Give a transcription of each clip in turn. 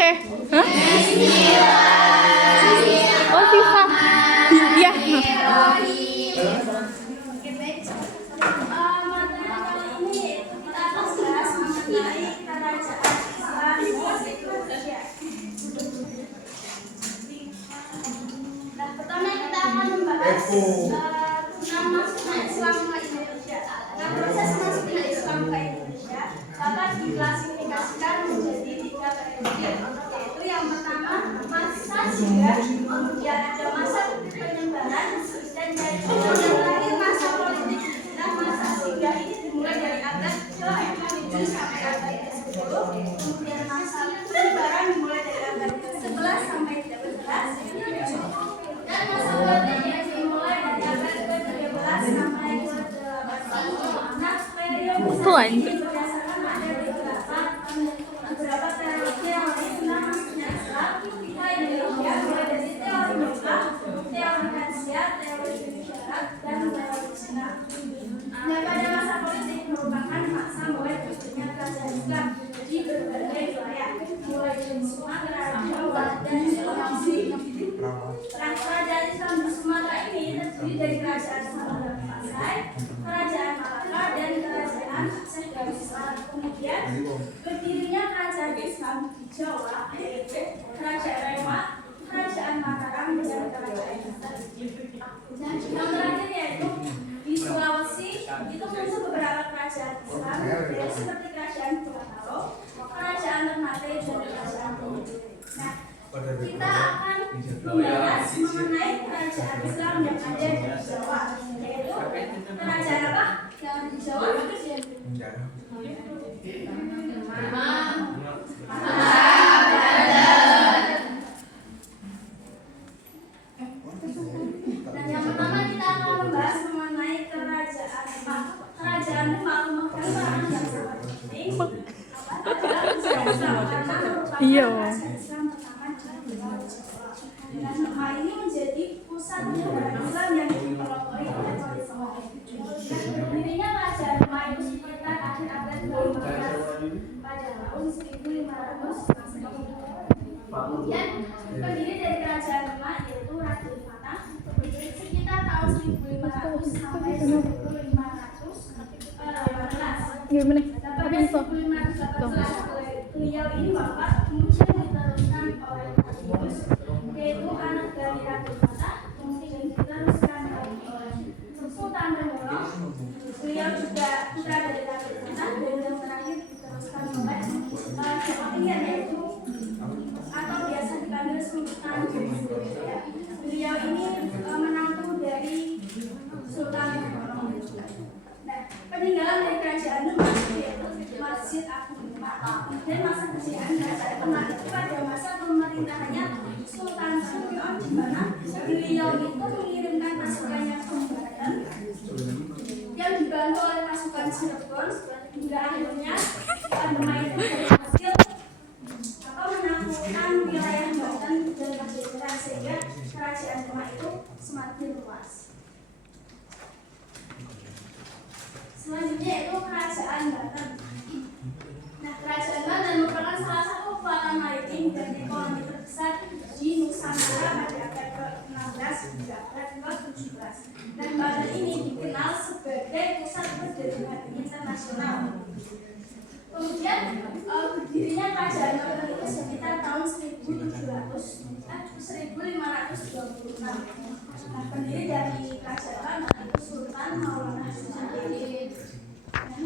Oke. Hah? Oh, sisa. Iya. Pertama kita akan membahas nama Islam ke Indonesia. Nah, proses masuknya Islam ke Indonesia dapat diklasifikasikan menjadi 3 periode, yaitu yang pertama masa singgah, kemudian ada masa penyebaran, dan yang terakhir masa politik. Nah, masa singgah ini dimulai dari abad ke-7 sampai abad ke-10, kemudian masa penyebaran dimulai dari abad ke-11 sampai 13, dan masa politiknya dimulai dari abad ke-13 sampai ke-18. Nah, periode ini berdasarkan ada beberapa teori yang lain tentang masuknya Islam ke Indonesia, mulai dari teori Mekah, teori Persia, teori Syarat, dan teori Cina. Nah, pada masa politik merupakan masa mulai terbentuknya kerajaan Islam di berbagai wilayah, mulai dari Sumatera, Jawa, dan Sulawesi. Nah, kerajaan Islam di Sumatera ini terdiri dari kerajaan Sumatera Pasai, kerajaan Malaka, dan kerajaan Aceh Darussalam. Kemudian berdirinya kerajaan Islam di Jawa, yaitu kerajaan Demak, kerajaan Mataram, dan kerajaan Banten. Nah, yang terakhir yaitu di Sulawesi itu muncul beberapa kerajaan Islam, yaitu seperti kerajaan Gorontalo, kerajaan Ternate, dan kerajaan Bogor. Nah, kita akan membahas mengenai kerajaan Islam yang ada di Jawa, yaitu kerajaan apa yang ada di Jawa? Dan yang pertama kita akan membahas mengenai kerajaan Demak. Kerajaan Demak merupakan yang sangat penting. Iya. Dan Demak ini menjadi pusat penyebaran Islam yang dipelopori oleh Khalifah Muhammad. Berdirinya kerajaan Demak itu sekitar akhir abad ke-15 pada tahun 1500. Kemudian pendiri dari kerajaan Demak yaitu Raden Fatah sekitar tahun 1500 sampai 1518. Gimana? Dan pada 1518 beliau ini wafat, kemudian diteruskan oleh Yunus, yaitu anak dari Raden Fatah, kemudian diteruskan oleh Sultan Trenggalek. Beliau juga putra dari Raden Fatah, dan yang terakhir diteruskan oleh Sultan yaitu atau biasa dipanggil Sultan Trenggalek. Beliau ini menantu dari Sultan Trenggalek. Nah, peninggalan dari kerajaan Demak yaitu Masjid Agung Demak. Kemudian masa kerajaan Demak itu pada masa pemerintahannya Sultan Sugeng, di mana beliau itu mengirimkan pasukannya ke Barat yang dibantu oleh pasukan Cirebon, hingga akhirnya Demak itu berhasil menaklukkan wilayah Banten dan Pajajaran, sehingga kerajaan Demak itu semakin luas. Selanjutnya itu kerajaan Banten. Nah, kerajaan Banten merupakan salah satu kekuatan maritim dan ekonomi terbesar di Nusantara pada abad ke-16 hingga abad ke-17. Dan Banten ini dikenal sebagai pusat perdagangan internasional. Kemudian berdirinya kerajaan Banten itu sekitar tahun 1526. Nah, pendiri dari kerajaan Banten itu Sultan Maulana Hasanuddin.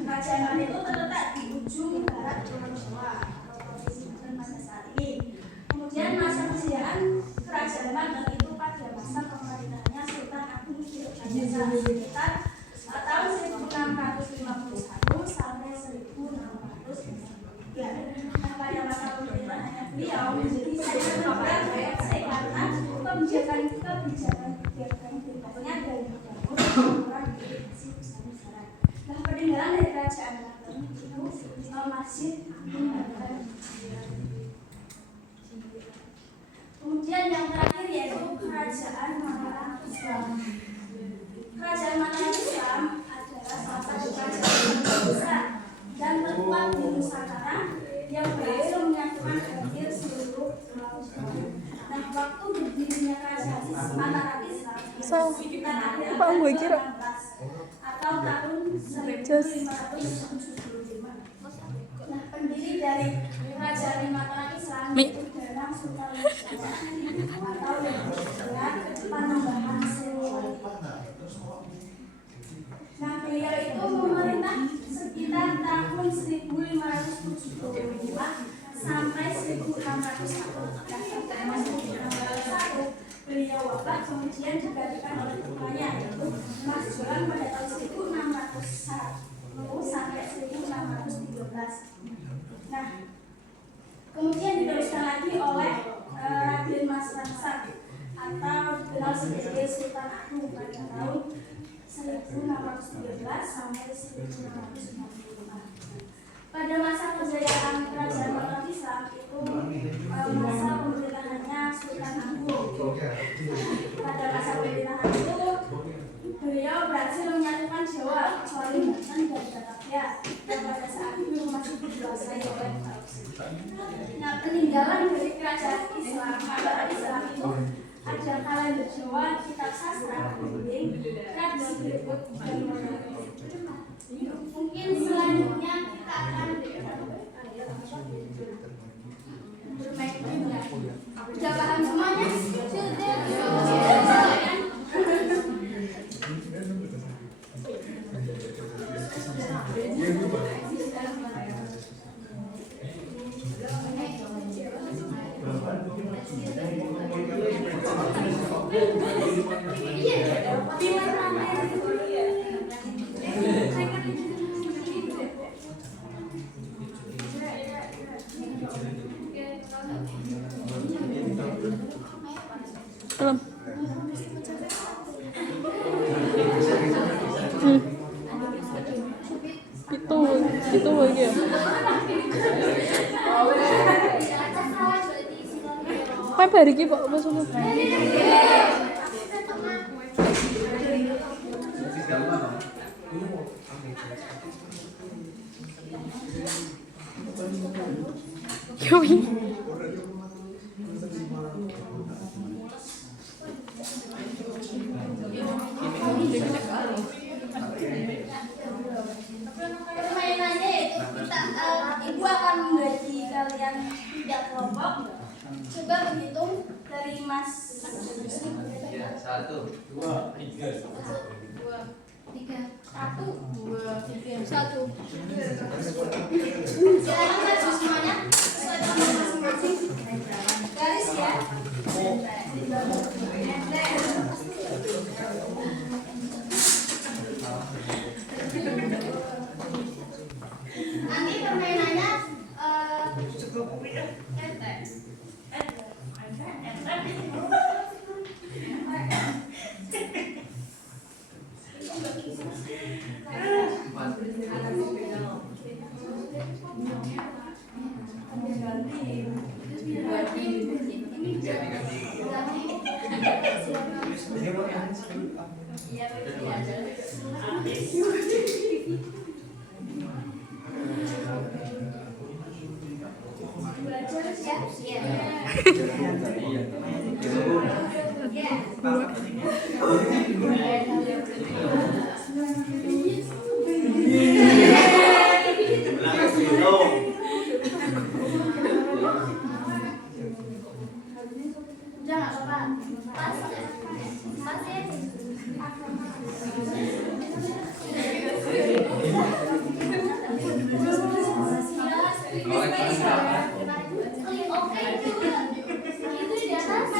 Kerajaan Banten itu terletak di ujung barat Pulau Jawa atau provinsi Banten pada saat ini. Kemudian masa kejayaan kerajaan Banten itu pada masa pemerintahannya Sultan Agung Tirta sekitar tahun 1651 sampai 1653. Nah, pada masa pemerintahannya beliau menjadi sangat baik karena kebijakan berikutnya dari orang besar-besaran. Nah, peninggalan dari kerajaan Banten itu Masjid Agung Banten. Kemudian yang terakhir yaitu kerajaan Mataram Islam. Kerajaan Mataram Islam adalah salah satu kerajaan yang besar dan terkuat di Nusantara yang berhasil menyatukan hampir seluruh So, sekitar ada apa gue kira? atau tahun 1575. Nah, pendiri dari Raja Lima Talang Islam itu Danang Sultan atau yang bergelar Panembahan Sriwali. Nah, beliau itu memerintah sekitar tahun 1575 sampai 1601. Nah, 1601 beliau wafat, kemudian digantikan oleh putranya yaitu Mas Jolang pada tahun 1601 sampai 1613. Nah, kemudian diteruskan lagi oleh Raden Mas Ramsat atau dikenal sebagai Sultan Agung pada tahun 1613 sampai 1665. Pada masa kejayaan kerajaan Mataram Islam itu masa pemerintahannya Sultan Agung. Pada masa pemerintahan itu beliau berhasil menyatukan Jawa kecuali Banten dan Batavia yang pada saat itu masih dikuasai oleh Arab. Nah, peninggalan dari kerajaan Islam Mataram Islam itu ada kalender Jawa, kitab sastra, dinding, tradisi berikut dan modern. Mungkin selanjutnya kita akan bermain bola. Sudah paham semuanya? Belum. Itu lagi ya. Apa bari iki kok maksudnya? Yoi. Permainannya itu ibu akan membagi kalian 3 kelompok. Coba berhitung dari Mas. 1, 2, 3. 1, 2, 3, 1. Silakan maju semuanya sesuai dengan masing-masing. Garis ya. Nanti permainannya Oke, itu di atas.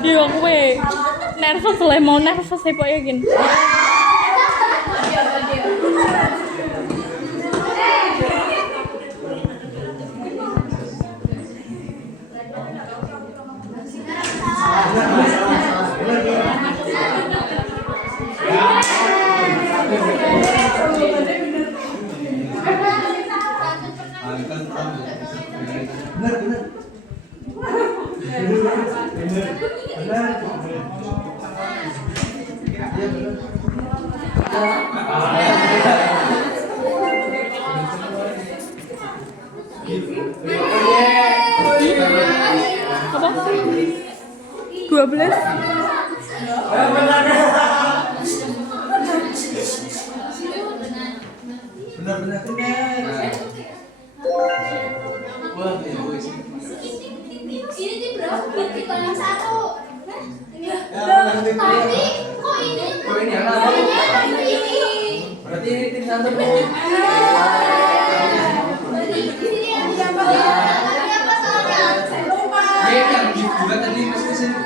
Iya aku nervous lah, mau nervous saya pokoknya gini. Apa? 12. Benar-benar Ini di berapa? Di kolam satu. Tapi kok ini? Oh ini yang apa? Berarti ini tim satu. Yang juga tadi masih kesini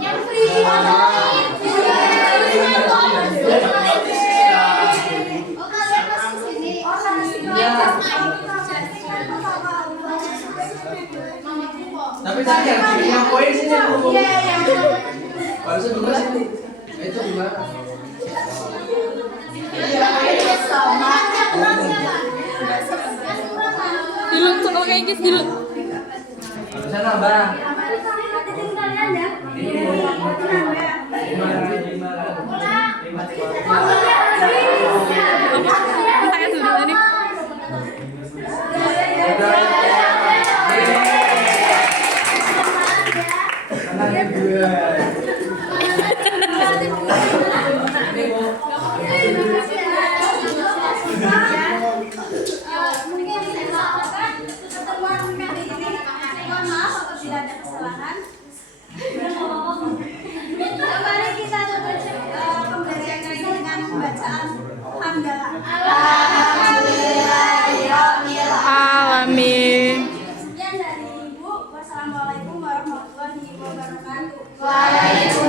Yang free. Oh kalian masih sini. Oh sana sini. tapi tadi yang poin sini Iya. harusnya dua sini. Itu dua. Dilun soal kayak gitu dilun. Harusnya nambah. Kita kan dulu tadi. Mohon maaf apabila ada kesalahan. Mari kita tutup pembelajaran ini dengan pembacaan hamdalah. Alamin. Sekian dari Ibu. Wassalamualaikum warahmatullahi wabarakatuh.